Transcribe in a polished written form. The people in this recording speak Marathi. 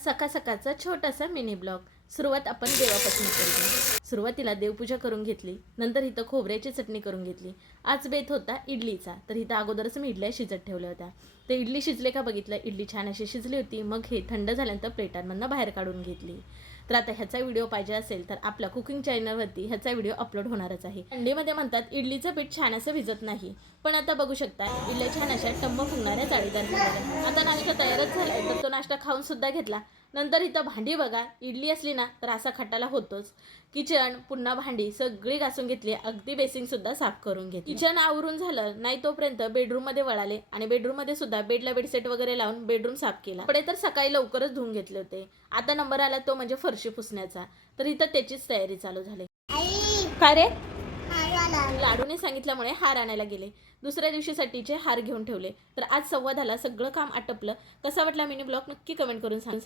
सकाळ सकाळचा छोटासा मिनी ब्लॉग. सुरुवात आपण देवापासून करूया. सुरुवातीला देवपूजा करून घेतली, नंतर इथं खोबऱ्याची चटणी करून घेतली. आज बेत होता इडलीचा, तर इथं अगोदरच मी इडल्या शिजत ठेवल्या होत्या. ते इडली शिजले का बघितलं, इडली छान अशी शिजली होती. मग हे थंड झाल्यानंतर प्लेटांमधनं बाहेर काढून घेतली. तर आता ह्याचा व्हिडिओ पाहिजे असेल तर आपल्या कुकिंग चॅनलवरती ह्याचा व्हिडिओ अपलोड होणारच आहे. थंडीमध्ये म्हणतात इडलीचं पीठ छान असं भिजत नाही, पण आता बघू शकता इडल्या छान अशा टम्म फुगणाऱ्या जाळीदार झालेल्या. आता नाश्ता तयारच झालाय, तर तो नाश्ता खाऊन सुद्धा घेतला. नंतर इथं भांडी बघा, इडली असली ना तर असा खटाला होतोच. किचन पुन्हा भांडी सगळी घासून घेतली, अगदी बेसिंग सुद्धा साफ करून घेतली. किचन आवरून झालं नाही तोपर्यंत बेडरूम मध्ये वळाले आणि बेडरूम मध्ये सुद्धा बेडला बेडसेट वगैरे लावून बेडरूम साफ केला. कपडे तर सकाळी लवकरच धुवून घेतले होते. आता नंबर आला तो म्हणजे फरशी पुसण्याचा, तर इथं त्याचीच तयारी चालू झाली. काय रे? लाडूने सांगितल्यामुळे हार आणायला गेले. दुसऱ्या दिवशीसाठीचे हार घेऊन ठेवले. तर आज 10:15 सगळं काम आटपलं. कसा वाटला मिनी ब्लॉग नक्की कमेंट करून सांग.